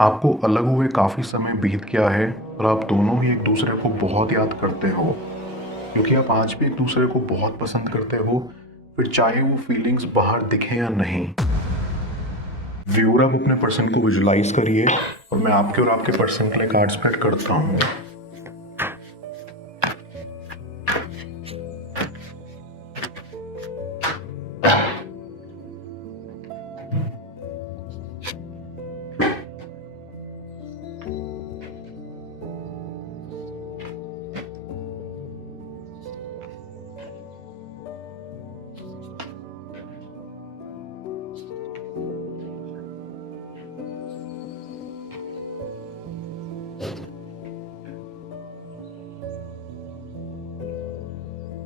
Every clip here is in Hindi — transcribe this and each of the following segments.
आपको अलग हुए काफ़ी समय बीत गया है और आप दोनों ही एक दूसरे को बहुत याद करते हो, क्योंकि आप आज भी एक दूसरे को बहुत पसंद करते हो, फिर चाहे वो फीलिंग्स बाहर दिखें या नहीं। व्यूअर, आप अपने पर्सन को विजुलाइज करिए और मैं आपके और आपके पर्सन के लिए कार्ड स्प्रेड करता हूँ।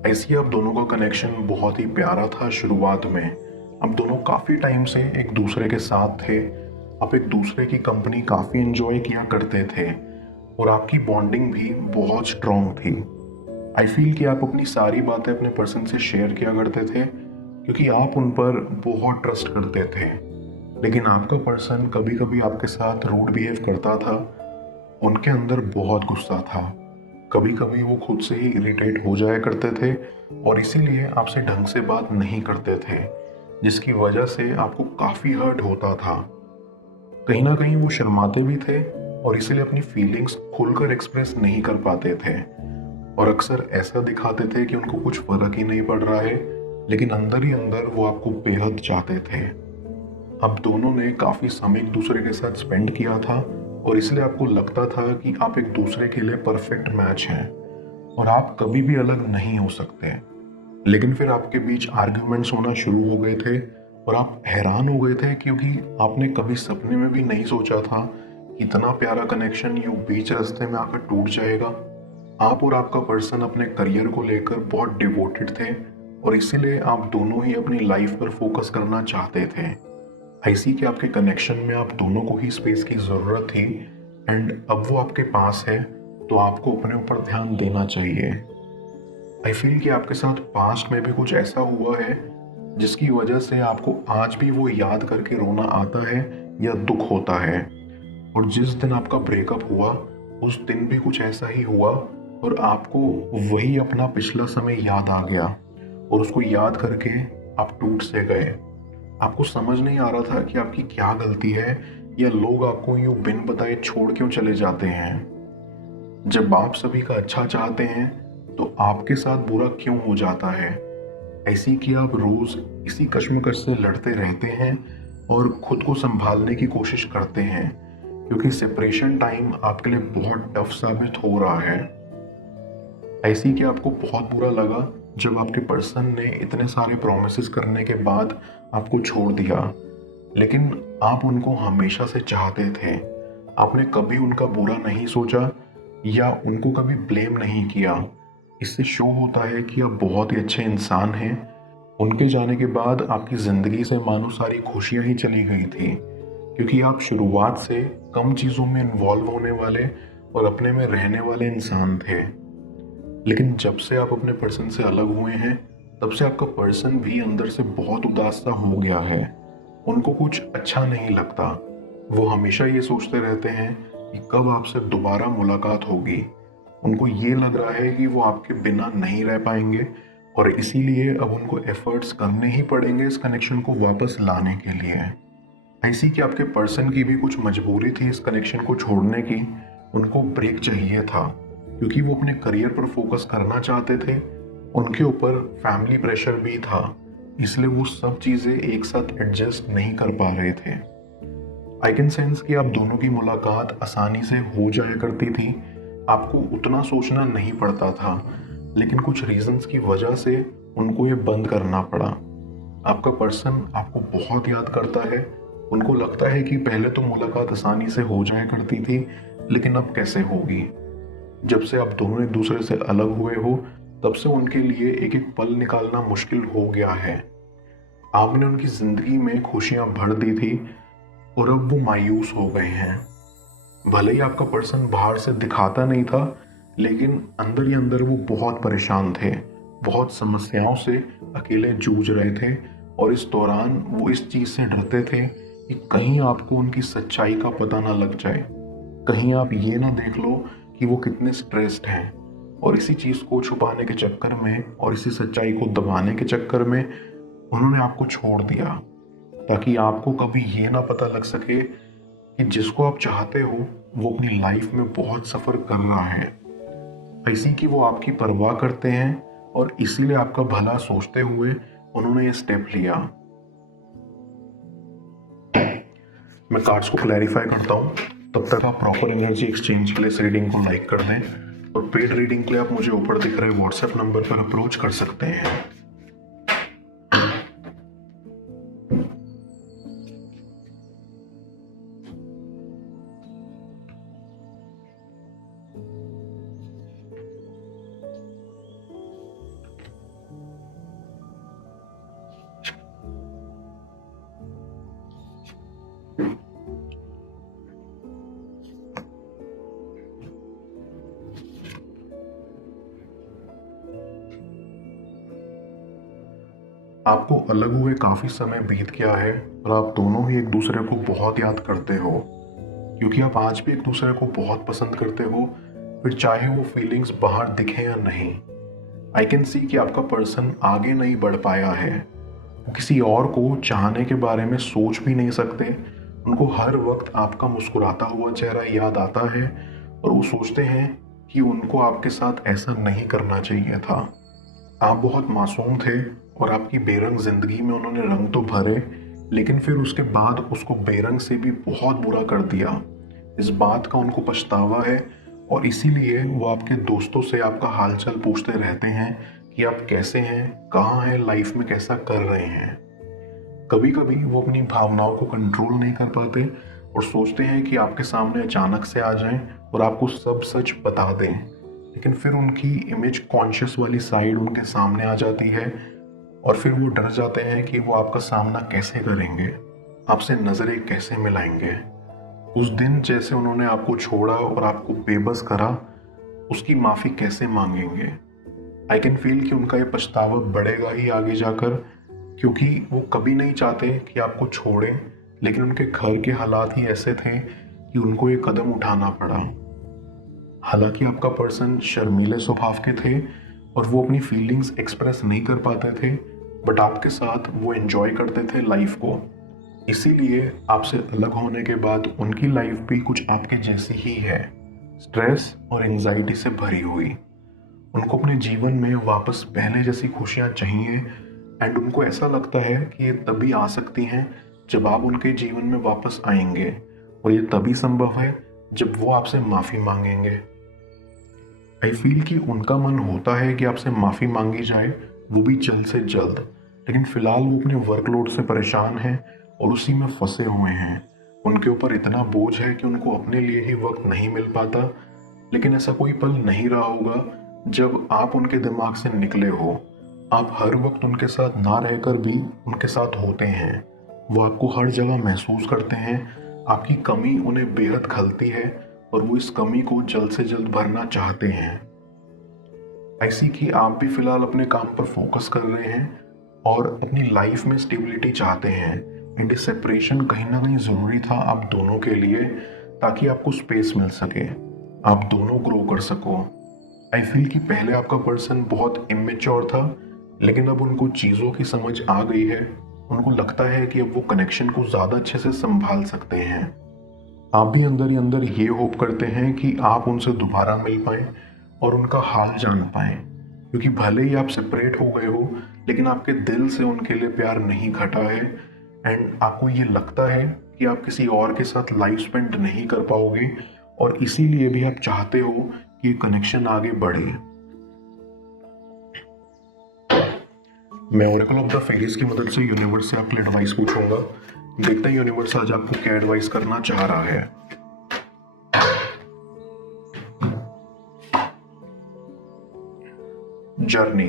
ऐसी आप दोनों का कनेक्शन बहुत ही प्यारा था शुरुआत में। आप दोनों काफ़ी टाइम से एक दूसरे के साथ थे। आप एक दूसरे की कंपनी काफ़ी एंजॉय किया करते थे और आपकी बॉन्डिंग भी बहुत स्ट्रॉन्ग थी। आई फील कि आप अपनी सारी बातें अपने पर्सन से शेयर किया करते थे क्योंकि आप उन पर बहुत ट्रस्ट करते थे। लेकिन आपका पर्सन कभी कभी आपके साथ रूड बिहेव करता था। उनके अंदर बहुत गुस्सा था। कभी कभी वो खुद से ही इरिटेट हो जाया करते थे और इसीलिए आपसे ढंग से बात नहीं करते थे, जिसकी वजह से आपको काफ़ी हर्ट होता था। कहीं ना कहीं वो शर्माते भी थे और इसीलिए अपनी फीलिंग्स खुलकर एक्सप्रेस नहीं कर पाते थे और अक्सर ऐसा दिखाते थे कि उनको कुछ फर्क ही नहीं पड़ रहा है, लेकिन अंदर ही अंदर वो आपको बेहद चाहते थे। अब दोनों ने काफ़ी समय एक दूसरे के साथ स्पेंड किया था और इसलिए आपको लगता था कि आप एक दूसरे के लिए परफेक्ट मैच हैं और आप कभी भी अलग नहीं हो सकते। लेकिन फिर आपके बीच आर्ग्यूमेंट्स होना शुरू हो गए थे और आप हैरान हो गए थे क्योंकि आपने कभी सपने में भी नहीं सोचा था कि इतना प्यारा कनेक्शन यूं बीच रास्ते में आकर टूट जाएगा। आप और आपका पर्सन अपने करियर को लेकर बहुत डिवोटेड थे और इसीलिए आप दोनों ही अपनी लाइफ पर फोकस करना चाहते थे। ऐसी कि आपके कनेक्शन में आप दोनों को ही स्पेस की ज़रूरत थी एंड अब वो आपके पास है तो आपको अपने ऊपर ध्यान देना चाहिए। आई फील कि आपके साथ पास्ट में भी कुछ ऐसा हुआ है जिसकी वजह से आपको आज भी वो याद करके रोना आता है या दुख होता है। और जिस दिन आपका ब्रेकअप हुआ उस दिन भी कुछ ऐसा ही हुआ और आपको वही अपना पिछला समय याद आ गया और उसको याद करके आप टूट से गए। आपको समझ नहीं आ रहा था कि आपकी क्या गलती है या लोग आपको यूं बिन बताए छोड़ क्यों चले जाते हैं। जब आप सभी का अच्छा चाहते हैं तो आपके साथ बुरा क्यों हो जाता है। ऐसी कि आप रोज इसी कश्मकश से लड़ते रहते हैं और खुद को संभालने की कोशिश करते हैं क्योंकि सेपरेशन टाइम आपके लिए बहुत टफ साबित हो रहा है। ऐसी कि आपको बहुत बुरा लगा जब आपके पर्सन ने इतने सारे प्रॉमिसेस करने के बाद आपको छोड़ दिया, लेकिन आप उनको हमेशा से चाहते थे। आपने कभी उनका बुरा नहीं सोचा या उनको कभी ब्लेम नहीं किया। इससे शो होता है कि आप बहुत ही अच्छे इंसान हैं। उनके जाने के बाद आपकी ज़िंदगी से मानो सारी खुशियां ही चली गई थी क्योंकि आप शुरुआत से कम चीज़ों में इन्वॉल्व होने वाले और अपने में रहने वाले इंसान थे। लेकिन जब से आप अपने पर्सन से अलग हुए हैं तब से आपका पर्सन भी अंदर से बहुत उदास सा हो गया है। उनको कुछ अच्छा नहीं लगता। वो हमेशा ये सोचते रहते हैं कि कब आपसे दोबारा मुलाकात होगी। उनको ये लग रहा है कि वो आपके बिना नहीं रह पाएंगे और इसीलिए अब उनको एफर्ट्स करने ही पड़ेंगे इस कनेक्शन को वापस लाने के लिए। ऐसी कि आपके पर्सन की भी कुछ मजबूरी थी इस कनेक्शन को छोड़ने की। उनको ब्रेक चाहिए था क्योंकि वो अपने करियर पर फोकस करना चाहते थे। उनके ऊपर फैमिली प्रेशर भी था, इसलिए वो सब चीज़ें एक साथ एडजस्ट नहीं कर पा रहे थे। आई कैन सेंस कि आप दोनों की मुलाकात आसानी से हो जाया करती थी। आपको उतना सोचना नहीं पड़ता था, लेकिन कुछ रीजंस की वजह से उनको ये बंद करना पड़ा। आपका पर्सन आपको बहुत याद करता है। उनको लगता है कि पहले तो मुलाकात आसानी से हो जाया करती थी, लेकिन अब कैसे होगी। जब से आप दोनों एक दूसरे से अलग हुए हो तब से उनके लिए एक एक पल निकालना मुश्किल हो गया है। आपने उनकी जिंदगी में खुशियां भर दी थी और अब वो मायूस हो गए हैं। भले ही आपका पर्सन बाहर से दिखाता नहीं था, लेकिन अंदर ही अंदर वो बहुत परेशान थे। बहुत समस्याओं से अकेले जूझ रहे थे और इस दौरान वो इस चीज़ से डरते थे कि कहीं आपको उनकी सच्चाई का पता ना लग जाए, कहीं आप ये ना देख लो कि वो कितने स्ट्रेस्ड हैं, और इसी चीज़ को छुपाने के चक्कर में और इसी सच्चाई को दबाने के चक्कर में उन्होंने आपको छोड़ दिया, ताकि आपको कभी ये ना पता लग सके कि जिसको आप चाहते हो वो अपनी लाइफ में बहुत सफ़र कर रहा है। इसी की वो आपकी परवाह करते हैं और इसीलिए आपका भला सोचते हुए उन्होंने ये स्टेप लिया। मैं कार्ड्स को क्लैरिफाई करता हूँ, तब तक आप प्रॉपर एनर्जी एक्सचेंज के लिए इस रीडिंग को लाइक कर दें, और पेड रीडिंग के लिए आप मुझे ऊपर दिख रहे व्हाट्सएप नंबर पर अप्रोच कर सकते हैं। आपको अलग हुए काफ़ी समय बीत गया है और आप दोनों ही एक दूसरे को बहुत याद करते हो, क्योंकि आप आज भी एक दूसरे को बहुत पसंद करते हो, फिर चाहे वो फीलिंग्स बाहर दिखे या नहीं। आई कैन सी कि आपका पर्सन आगे नहीं बढ़ पाया है। वो किसी और को चाहने के बारे में सोच भी नहीं सकते। उनको हर वक्त आपका मुस्कुराता हुआ चेहरा याद आता है और वो सोचते हैं कि उनको आपके साथ ऐसा नहीं करना चाहिए था। आप बहुत मासूम थे और आपकी बेरंग जिंदगी में उन्होंने रंग तो भरे, लेकिन फिर उसके बाद उसको बेरंग से भी बहुत बुरा कर दिया। इस बात का उनको पछतावा है और इसीलिए वो आपके दोस्तों से आपका हालचाल पूछते रहते हैं कि आप कैसे हैं, कहाँ हैं, लाइफ में कैसा कर रहे हैं। कभी कभी वो अपनी भावनाओं को कंट्रोल नहीं कर पाते और सोचते हैं कि आपके सामने अचानक से आ जाएं और आपको सब सच बता दें, लेकिन फिर उनकी इमेज कॉन्शियस वाली साइड उनके सामने आ जाती है और फिर वो डर जाते हैं कि वो आपका सामना कैसे करेंगे, आपसे नज़रें कैसे मिलाएंगे। उस दिन जैसे उन्होंने आपको छोड़ा और आपको बेबस करा, उसकी माफ़ी कैसे मांगेंगे। आई कैन फील कि उनका ये पछतावा बढ़ेगा ही आगे जाकर, क्योंकि वो कभी नहीं चाहते कि आपको छोड़ें, लेकिन उनके घर के हालात ही ऐसे थे कि उनको ये कदम उठाना पड़ा। हालांकि आपका पर्सन शर्मीले स्वभाव के थे और वो अपनी फीलिंग्स एक्सप्रेस नहीं कर पाते थे, बट आपके साथ वो एंजॉय करते थे लाइफ को। इसीलिए आपसे अलग होने के बाद उनकी लाइफ भी कुछ आपके जैसी ही है, स्ट्रेस और एंजाइटी से भरी हुई। उनको अपने जीवन में वापस पहले जैसी खुशियाँ चाहिए, एंड उनको ऐसा लगता है कि ये तभी आ सकती हैं जब आप उनके जीवन में वापस आएंगे, और ये तभी संभव है जब वो आपसे माफ़ी मांगेंगे। आई फील कि उनका मन होता है कि आपसे माफ़ी मांगी जाए, वो भी जल्द से जल्द, लेकिन फ़िलहाल वो अपने वर्कलोड से परेशान हैं और उसी में फंसे हुए हैं। उनके ऊपर इतना बोझ है कि उनको अपने लिए ही वक्त नहीं मिल पाता, लेकिन ऐसा कोई पल नहीं रहा होगा जब आप उनके दिमाग से निकले हो। आप हर वक्त उनके साथ ना रहकर भी उनके साथ होते हैं। वो आपको हर जगह महसूस करते हैं। आपकी कमी उन्हें बेहद खलती है और वो इस कमी को जल्द से जल्द भरना चाहते हैं। ऐसी कि आप भी फिलहाल अपने काम पर फोकस कर रहे हैं और अपनी लाइफ में स्टेबिलिटी चाहते हैं। एंड सेपरेशन कहीं ना कहीं ज़रूरी था आप दोनों के लिए, ताकि आपको स्पेस मिल सके, आप दोनों ग्रो कर सको। आई फील कि पहले आपका पर्सन बहुत इमेच्योर था, लेकिन अब उनको चीज़ों की समझ आ गई है। उनको लगता है कि अब वो कनेक्शन को ज़्यादा अच्छे से संभाल सकते हैं। आप भी अंदर ही अंदर ये होप करते हैं कि आप उनसे दोबारा मिल पाएं और उनका हाल जान पाएं, क्योंकि भले ही आप सेपरेट हो गए हो, लेकिन आपके दिल से उनके लिए प्यार नहीं घटा है। एंड आपको ये लगता है कि आप किसी और के साथ लाइफ स्पेंड नहीं कर पाओगे, और इसीलिए भी आप चाहते हो कि कनेक्शन आगे बढ़े। मैं ओरेकल ऑफ द फेरीज की मदद से यूनिवर्स से आपके लिए एडवाइस पूछूंगा। देखते हैं यूनिवर्स आज आपको क्या एडवाइस करना चाह रहा है। जर्नी।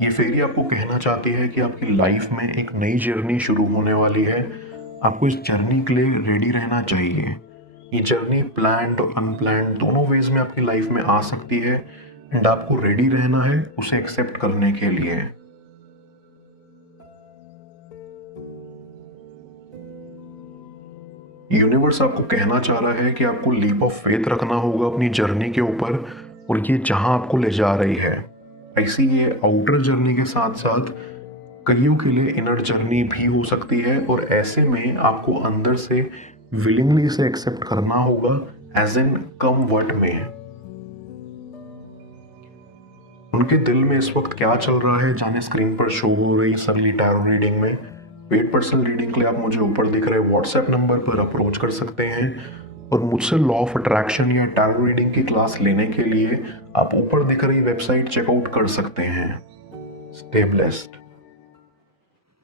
ये फेरी आपको कहना चाहती है कि आपकी लाइफ में एक नई जर्नी शुरू होने वाली है। आपको इस जर्नी के लिए रेडी रहना चाहिए। ये जर्नी प्लान्ड और अनप्लान्ड दोनों वेज में आपकी लाइफ में आ सकती है, एंड आपको रेडी रहना है उसे एक्सेप्ट करने के लिए। यूनिवर्स आपको कहना चाह रहा है कि आपको लीप ऑफ फेथ रखना होगा अपनी जर्नी के ऊपर, और ये जहां आपको ले जा रही है। ऐसी ये आउटर जर्नी के साथ साथ कईयों के लिए इनर जर्नी भी हो सकती है, और ऐसे में आपको अंदर से विलिंगली से एक्सेप्ट करना होगा, एज इन कम व्हाट में। उनके दिल में इस वक्त क्या चल रहा है जाने स्क्रीन पर शो हो रही सगली टैरो रीडिंग में। पेड पर्सनल रीडिंग के लिए आप मुझे ऊपर दिख रहे व्हाट्सएप नंबर पर अप्रोच कर सकते हैं, और मुझसे लॉ ऑफ अट्रैक्शन या टैरो रीडिंग की क्लास लेने के लिए आप ऊपर दिख रही वेबसाइट चेकआउट कर सकते हैं। Stay blessed.